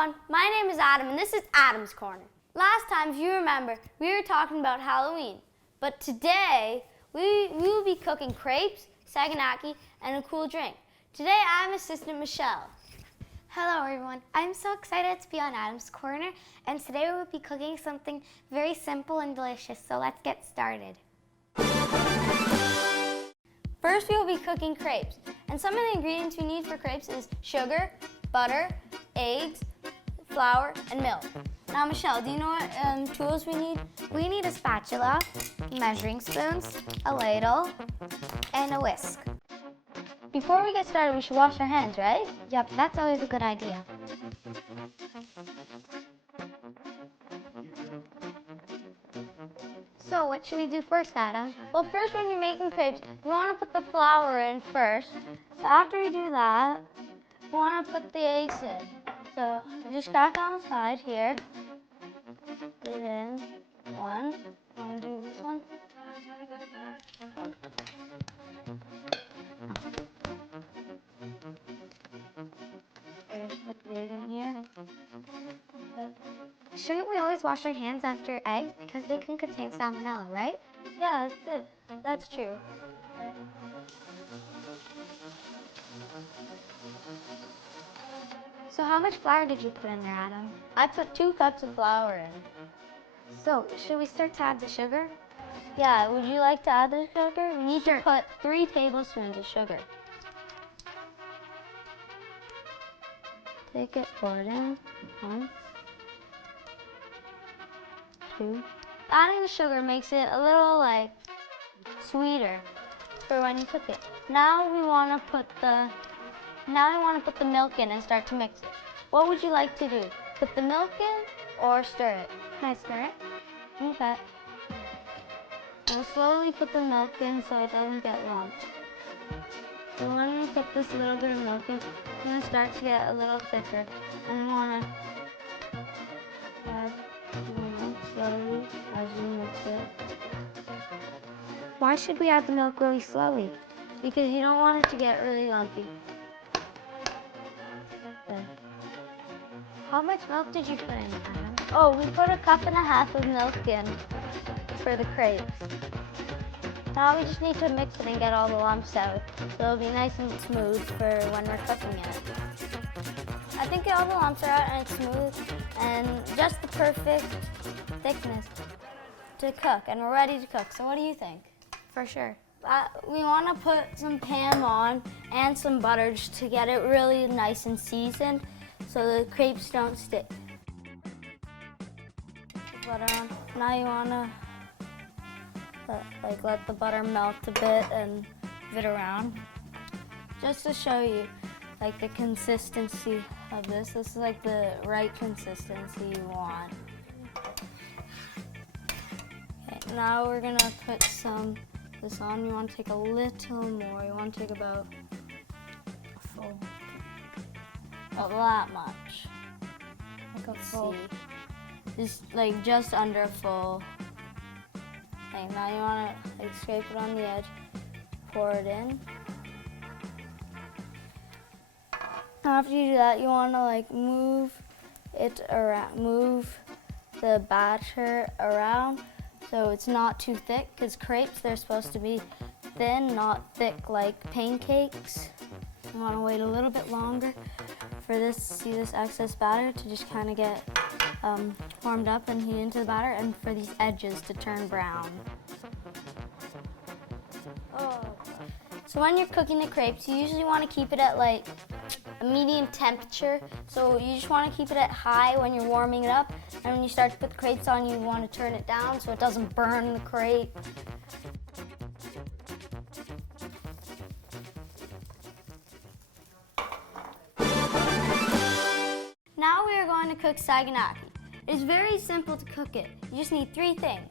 everyone, my name is Adam and this is Adam's Corner. Last time, if you remember, we were talking about Halloween, but today we will be cooking crepes, saganaki, and a cool drink. Today I'm assistant Michelle. Hello everyone, I'm so excited to be on Adam's Corner, and today we'll be cooking something very simple and delicious, so let's get started. First we will be cooking crepes, and some of the ingredients we need for crepes is sugar, butter, eggs, flour, and milk. Now Michelle, do you know what tools we need? We need a spatula, measuring spoons, a ladle, and a whisk. Before we get started, we should wash our hands, right? Yep, that's always a good idea. So what should we do first, Adam? Well, first when you're making crepes, we want to put the flour in first. So after we do that, we want to put the eggs in. So just stack on the side here. Put it in. One. I want to do this one. Put the egg in here. Shouldn't we always wash our hands after eggs because they can contain salmonella, right? Yeah, that's true. So how much flour did you put in there, Adam? I put 2 cups of flour in. So should we start to add the sugar? Yeah, would you like to add the sugar? We need to put 3 tablespoons of sugar. Take it, pour it in. 1, 2. Adding the sugar makes it a little sweeter for when you cook it. Now we want to put the milk in and start to mix it. What would you like to do? Put the milk in or stir it? Can I stir it? Okay. And slowly put the milk in so it doesn't get lumped. So when we put this little bit of milk in, it's going to start to get a little thicker. And we want to add the milk slowly as you mix it. Why should we add the milk really slowly? Because you don't want it to get really lumpy. There. How much milk did you put in, Adam? Oh, we put 1.5 cups of milk in for the crepes. Now we just need to mix it and get all the lumps out, so it'll be nice and smooth for when we're cooking it. I think all the lumps are out and it's smooth and just the perfect thickness to cook, and we're ready to cook. So what do you think? For sure. We want to put some Pam on and some butter just to get it really nice and seasoned so the crepes don't stick. Butter on. Now you want to let the butter melt a bit and move it around. Just to show you the consistency of this. This is the right consistency you want. Okay, now we're gonna put this on. You want to take a little more. You want to take about that much. Like a full. Just under a full. Okay, now you want to scrape it on the edge, pour it in. After you do that, you want to move it around, move the batter around so it's not too thick, because crepes, they're supposed to be thin, not thick like pancakes. You want to wait a little bit longer for this excess batter to just kind of get warmed up and heat into the batter, and for these edges to turn brown. So when you're cooking the crepes, you usually want to keep it at a medium temperature. So you just want to keep it at high when you're warming it up, and when you start to put the crepes on, you want to turn it down so it doesn't burn the crepe. Now we are going to cook saganaki. It is very simple to cook it. You just need 3 things.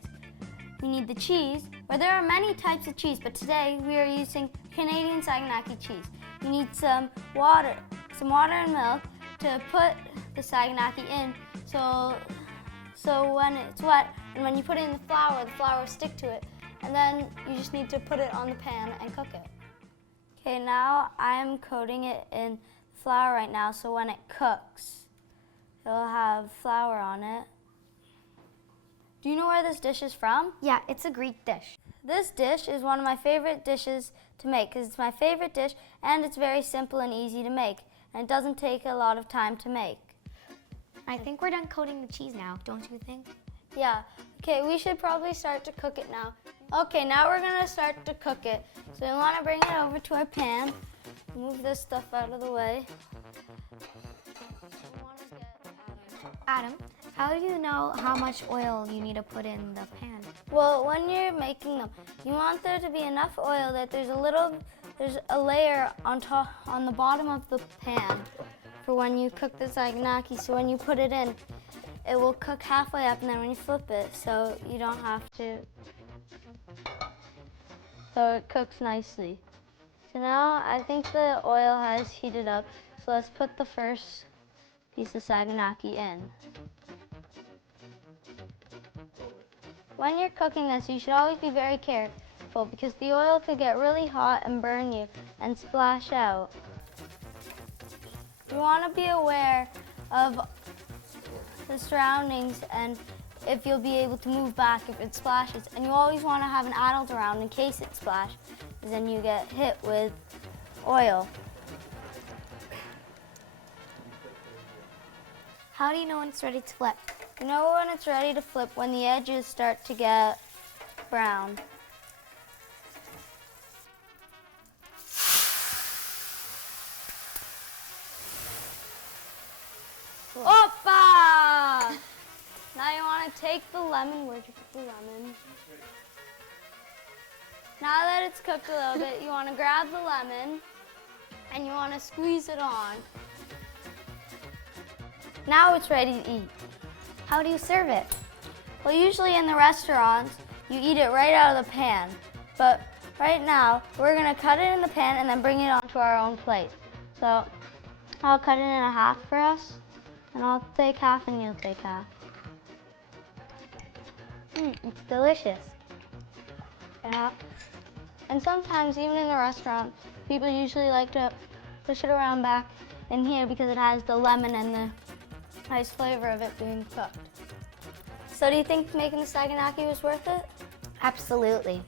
You need the cheese, where there are many types of cheese, but today we are using Canadian saganaki cheese. You need some water and milk to put the saganaki in, so when it's wet and when you put it in the flour will stick to it, and then you just need to put it on the pan and cook it. Okay, now I'm coating it in flour right now, so when it cooks, It'll have flour on it. Do you know where this dish is from? Yeah, it's a Greek dish. This dish is one of my favorite dishes to make because it's my favorite dish and it's very simple and easy to make and it doesn't take a lot of time to make. I think we're done coating the cheese now, don't you think? Yeah. Okay, we should probably start to cook it now. Okay, now we're gonna start to cook it. So we wanna bring it over to our pan. Move this stuff out of the way. Adam, how do you know how much oil you need to put in the pan? Well, when you're making them, you want there to be enough oil that there's a layer on the bottom of the pan for when you cook the saganaki. So when you put it in, it will cook halfway up and then when you flip it, so you don't have to, so it cooks nicely. So now I think the oil has heated up, so let's put the first piece of saganaki in. When you're cooking this, you should always be very careful because the oil could get really hot and burn you and splash out. You want to be aware of the surroundings and if you'll be able to move back if it splashes. And you always want to have an adult around in case it splashes, because then you get hit with oil. How do you know when it's ready to flip? You know when it's ready to flip when the edges start to get brown. Oppa! Now you want to take the lemon. Where'd you put the lemon? Now that it's cooked a little bit, you want to grab the lemon and you want to squeeze it on. Now it's ready to eat. How do you serve it? Well, usually in the restaurants, you eat it right out of the pan. But right now, we're going to cut it in the pan and then bring it onto our own plate. So I'll cut it in a half for us, and I'll take half and you'll take half. It's delicious. Yeah. And sometimes, even in the restaurant, people usually like to push it around back in here because it has the lemon and the nice flavor of it being cooked. So do you think making the saganaki was worth it? Absolutely.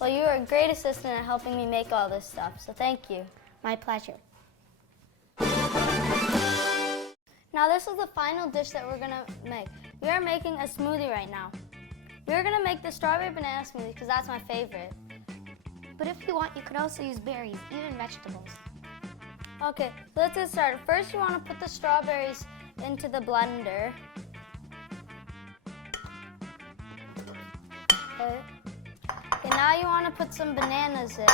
Well, you were a great assistant at helping me make all this stuff, so thank you. My pleasure. Now this is the final dish that we're gonna make. We are making a smoothie right now. We're gonna make the strawberry banana smoothie because that's my favorite. But if you want, you could also use berries, even vegetables. Okay, so let's get started. First, you want to put the strawberries into the blender. Okay, now you want to put some bananas in.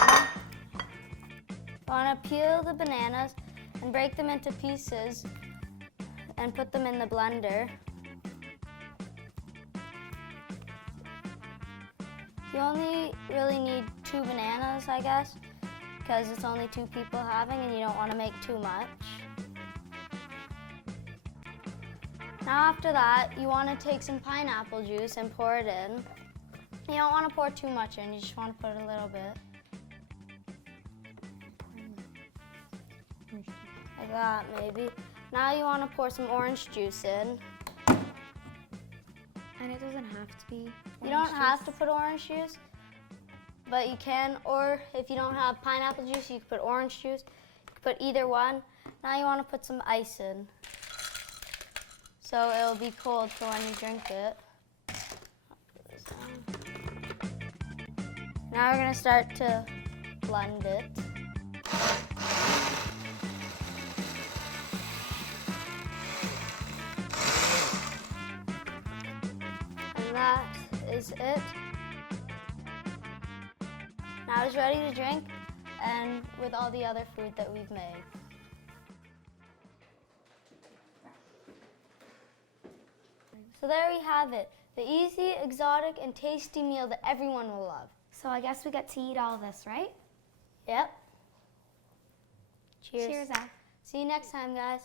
You want to peel the bananas and break them into pieces and put them in the blender. You only really need 2 bananas, I guess, because it's only 2 people having and you don't want to make too much. Now after that, you want to take some pineapple juice and pour it in. You don't want to pour too much in, you just want to put a little bit. Like that, maybe. Now you want to pour some orange juice in. And it doesn't have to be You don't have to put orange juice, but you can, or if you don't have pineapple juice, you can put orange juice. You can put either one. Now you want to put some ice in, so it'll be cold for when you drink it. Now we're gonna start to blend it. And that is it. Now it's ready to drink, and with all the other food that we've made. So there we have it, the easy, exotic, and tasty meal that everyone will love. So I guess we get to eat all this, right? Yep. Cheers. Cheers, Al. See you next time, guys.